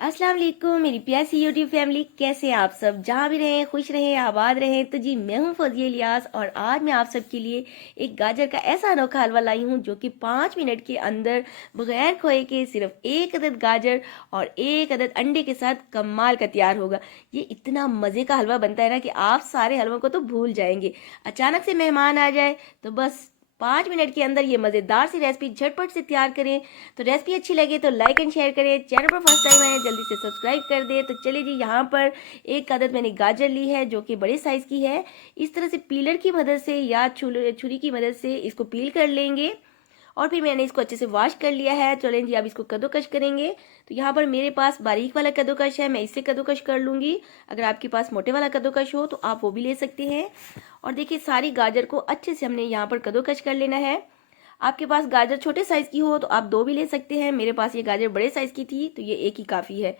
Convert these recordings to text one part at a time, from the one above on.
अस्सलाम वालेकुम मेरी प्यासी यूट्यूब फैमिली, कैसे हैं आप सब। जहाँ भी रहें खुश रहें आबाद रहें। तो जी मैं हूँ फौजिया इलियास और आज मैं आप सबके लिए एक गाजर का ऐसा अनोखा हलवा लाई हूँ जो कि 5 मिनट के अंदर बगैर खोए के सिर्फ एक अदद गाजर और एक अदद अंडे के साथ कमाल का तैयार होगा। ये इतना मज़े का हलवा बनता है ना कि आप सारे हलवों को तो भूल जाएंगे। अचानक से मेहमान आ जाए तो बस 5 मिनट के अंदर ये मज़ेदार सी रेसिपी झटपट से तैयार करें। तो रेसिपी अच्छी लगे तो लाइक एंड शेयर करें, चैनल पर फर्स्ट टाइम आए जल्दी से सब्सक्राइब कर दें। तो चलिए जी, यहाँ पर एक अदद मैंने गाजर ली है जो कि बड़े साइज़ की है। इस तरह से पीलर की मदद से या छुरी की मदद से इसको पील कर लेंगे और फिर मैंने इसको अच्छे से वॉश कर लिया है। चलें जी, अब इसको कद्दूकश करेंगे। तो यहाँ पर मेरे पास बारीक वाला कद्दूकश है, मैं इससे कद्दूकश कर लूँगी। अगर आपके पास मोटे वाला कद्दूकश हो तो आप वो भी ले सकते हैं। और देखिए, सारी गाजर को अच्छे से हमने यहाँ पर कद्दूकश कर लेना है। आपके पास गाजर छोटे साइज़ की हो तो आप दो भी ले सकते हैं। मेरे पास ये गाजर बड़े साइज़ की थी तो ये एक ही काफ़ी है।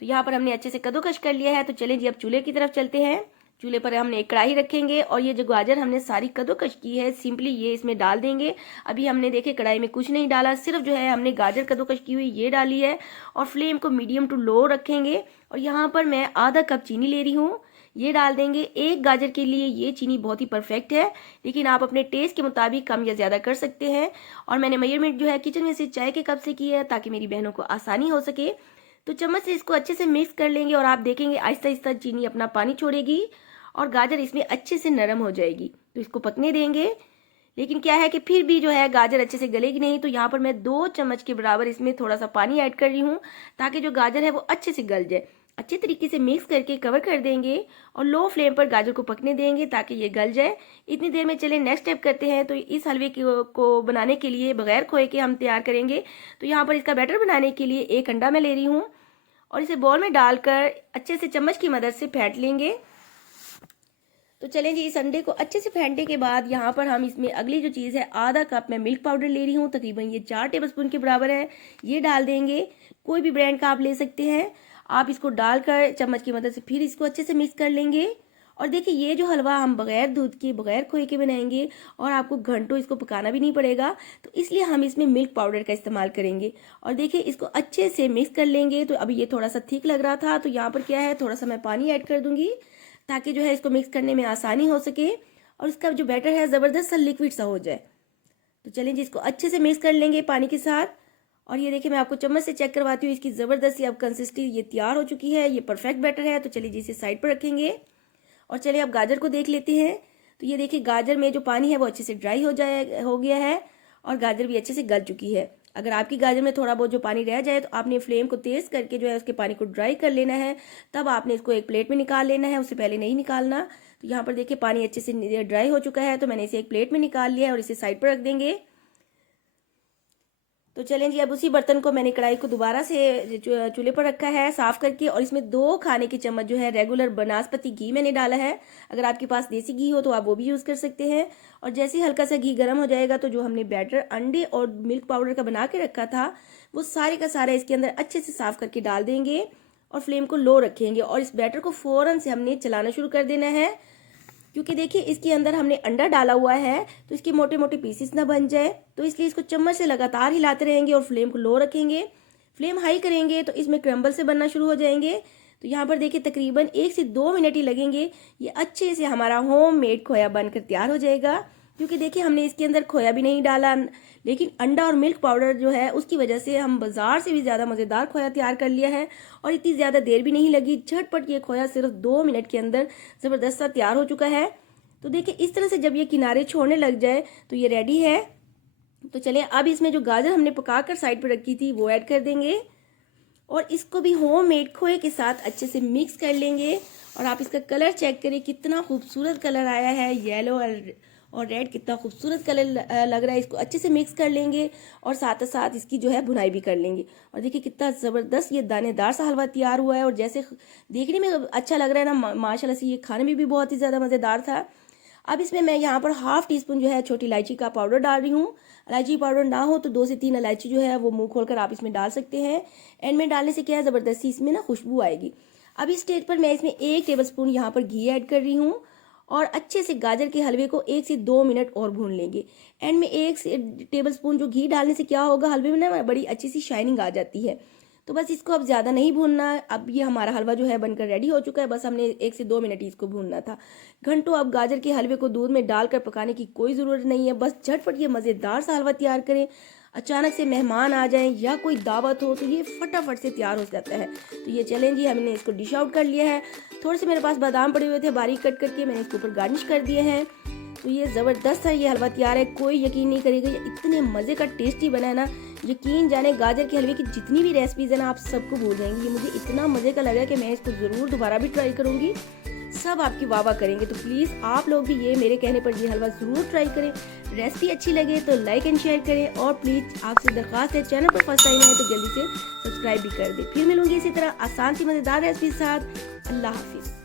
तो यहाँ पर हमने अच्छे से कद्दूकश कर लिया है। तो चलें जी, अब चूल्हे की तरफ चलते हैं। चूल्हे पर हमने एक कढ़ाई रखेंगे और ये जो गाजर हमने सारी कद्दूकश की है सिंपली ये इसमें डाल देंगे। अभी हमने देखे कढ़ाई में कुछ नहीं डाला, सिर्फ जो है हमने गाजर कद्दूकश की हुई ये डाली है और फ्लेम को मीडियम टू लो रखेंगे। और यहाँ पर मैं आधा कप चीनी ले रही हूँ, ये डाल देंगे। एक गाजर के लिए ये चीनी बहुत ही परफेक्ट है, लेकिन आप अपने टेस्ट के मुताबिक कम या ज़्यादा कर सकते हैं। और मैंने मेजरमेंट जो है किचन में से चाय के कप से की है ताकि मेरी बहनों को आसानी हो सके। तो चम्मच से इसको अच्छे से मिक्स कर लेंगे और आप देखेंगे आहिस्ता आहिस्ता चीनी अपना पानी छोड़ेगी और गाजर इसमें अच्छे से नरम हो जाएगी। तो इसको पकने देंगे। लेकिन क्या है कि फिर भी जो है गाजर अच्छे से गलेगी नहीं, तो यहाँ पर मैं 2 चम्मच के बराबर इसमें थोड़ा सा पानी ऐड कर रही हूँ ताकि जो गाजर है वो अच्छे से गल जाए। अच्छे तरीके से मिक्स करके कवर कर देंगे और लो फ्लेम पर गाजर को पकने देंगे ताकि ये गल जाए। इतनी देर में चले नेक्स्ट स्टेप करते हैं। तो इस हलवे को बनाने के लिए बगैर खोए के हम तैयार करेंगे। तो यहाँ पर इसका बैटर बनाने के लिए एक अंडा मैं ले रही हूँ और इसे बॉल में डालकर अच्छे से चम्मच की मदद से फेंट लेंगे। तो चलें जी, इस अंडे को अच्छे से फेंटने के बाद यहाँ पर हम इसमें अगली जो चीज़ है, आधा कप मैं मिल्क पाउडर ले रही हूँ, तकरीबन ये 4 टेबलस्पून के बराबर है, ये डाल देंगे। कोई भी ब्रांड का आप ले सकते हैं। आप इसको डालकर चम्मच की मदद से फिर इसको अच्छे से मिक्स कर लेंगे। और देखिए, ये जो हलवा हम बगैर दूध के बगैर खोए के बनाएंगे और आपको घंटों इसको पकाना भी नहीं पड़ेगा, तो इसलिए हम इसमें मिल्क पाउडर का इस्तेमाल करेंगे। और देखिए, इसको अच्छे से मिक्स कर लेंगे। तो अभी ये थोड़ा सा थिक लग रहा था, तो यहाँ पर क्या है, थोड़ा सा मैं पानी ऐड कर दूंगी ताकि जो है इसको मिक्स करने में आसानी हो सके और इसका जो बैटर है ज़बरदस्त सा लिक्विड सा हो जाए। तो चलें जी, इसको अच्छे से मिक्स कर लेंगे पानी के साथ। और ये देखिए, मैं आपको चम्मच से चेक करवाती हूँ, इसकी ज़बरदस्त सी अब कंसिस्टेंसी ये तैयार हो चुकी है, ये परफेक्ट बैटर है। तो चलिए जी, इसे साइड पर रखेंगे और चलिए अब गाजर को देख लेते हैं। तो ये देखिए, गाजर में जो पानी है वो अच्छे से ड्राई हो गया है और गाजर भी अच्छे से गल चुकी है। अगर आपकी गाजर में थोड़ा बहुत जो पानी रह जाए तो आपने फ्लेम को तेज़ करके जो है उसके पानी को ड्राई कर लेना है। तब आपने इसको एक प्लेट में निकाल लेना है, उससे पहले नहीं निकालना। तो यहाँ पर देखिए, पानी अच्छे से ड्राई हो चुका है, तो मैंने इसे एक प्लेट में निकाल लिया है और इसे साइड पर रख देंगे। तो चलें जी, अब उसी बर्तन को मैंने कढ़ाई को दोबारा से चूल्हे पर रखा है साफ़ करके और इसमें 2 खाने के चम्मच जो है रेगुलर बनास्पति घी मैंने डाला है। अगर आपके पास देसी घी हो तो आप वो भी यूज़ कर सकते हैं। और जैसे ही हल्का सा घी गर्म हो जाएगा तो जो हमने बैटर अंडे और मिल्क पाउडर का बना के रखा था वो सारे का सारा इसके अंदर अच्छे से साफ़ करके डाल देंगे और फ्लेम को लो रखेंगे। और इस बैटर को फ़ौरन से हमने चलाना शुरू कर देना है, क्योंकि देखिए इसके अंदर हमने अंडा डाला हुआ है तो इसके मोटे मोटे पीसेस ना बन जाए। तो इसलिए इसको चम्मच से लगातार हिलाते रहेंगे और फ्लेम को लो रखेंगे। फ्लेम हाई करेंगे तो इसमें क्रम्बल से बनना शुरू हो जाएंगे। तो यहाँ पर देखिए, तकरीबन 1 से 2 मिनट ही लगेंगे, ये अच्छे से हमारा होममेड खोया बनकर तैयार हो जाएगा। क्योंकि देखिए, हमने इसके अंदर खोया भी नहीं डाला, लेकिन अंडा और मिल्क पाउडर जो है उसकी वजह से हम बाज़ार से भी ज़्यादा मज़ेदार खोया तैयार कर लिया है। और इतनी ज़्यादा देर भी नहीं लगी, झटपट ये खोया सिर्फ 2 मिनट के अंदर ज़बरदस्त सा तैयार हो चुका है। तो देखिए, इस तरह से जब ये किनारे छोड़ने लग जाए तो ये रेडी है। तो चलिए, अब इसमें जो गाजर हमने पका कर साइड पर रखी थी वो ऐड कर देंगे और इसको भी होममेड खोए के साथ अच्छे से मिक्स कर लेंगे। और आप इसका कलर चेक करें, कितना खूबसूरत कलर आया है, येलो और रेड, कितना खूबसूरत कलर लग रहा है। इसको अच्छे से मिक्स कर लेंगे और साथ साथ इसकी जो है भुनाई भी कर लेंगे। और देखिए, कितना ज़बरदस्त ये दानेदार सा हलवा तैयार हुआ है और जैसे देखने में अच्छा लग रहा है ना, माशाल्लाह से ये खाने में भी बहुत ही ज़्यादा मज़ेदार था। अब इसमें मैं यहाँ पर हाफ टी स्पून जो है छोटी इलायची का पाउडर डाल रही हूँ। इलायची पाउडर ना हो तो 2 से 3 इलायची जो है वो मुंह खोलकर आप इसमें डाल सकते हैं। एंड में डालने से क्या है, ज़बरदस्ती इसमें ना खुशबू आएगी। अब इस स्टेज पर मैं इसमें 1 टेबलस्पून यहाँ पर घी ऐड कर रही हूँ और अच्छे से गाजर के हलवे को 1 से 2 मिनट और भून लेंगे। एंड में 1 टेबलस्पून जो घी डालने से क्या होगा, हलवे में ना बड़ी अच्छी सी शाइनिंग आ जाती है। तो बस इसको अब ज़्यादा नहीं भूनना। अब ये हमारा हलवा जो है बनकर रेडी हो चुका है, बस हमने 1 से 2 मिनट ही इसको भूनना था। घंटों अब गाजर के हलवे को दूध में डालकर पकाने की कोई ज़रूरत नहीं है, बस झटपट ये मज़ेदार सा हलवा तैयार करें। अचानक से मेहमान आ जाएं या कोई दावत हो तो ये फटाफट से तैयार हो जाता है। तो ये चलें जी, हमने इसको डिश आउट कर लिया है। थोड़े से मेरे पास बादाम पड़े हुए थे, बारीक कट करके मैंने इसके ऊपर गार्निश कर दिए हैं। तो ये ज़बरदस्त है, ये हलवा तैयार है। कोई यकीन नहीं करेगा, ये इतने मज़े का टेस्टी बना है ना, यकीन जाने गाजर के हलवे की जितनी भी रेसिपीज़ है ना, आप सबको भूल जाएंगे। ये मुझे इतना मज़े का लगा कि मैं इसको ज़रूर दोबारा भी ट्राई करूँगी। सब आपकी वाह वाह करेंगे। तो प्लीज़ आप लोग भी ये मेरे कहने पर ये हलवा ज़रूर ट्राई करें। रेसिपी अच्छी लगे तो लाइक एंड शेयर करें, और प्लीज़ आपसे दरख्वास्त है, चैनल पर फर्स्ट टाइम आए तो जल्दी से सब्सक्राइब भी कर दें। फिर मिलूंगी इसी तरह आसान सी मज़ेदार रेसिपी के साथ। अल्लाह हाफिज़।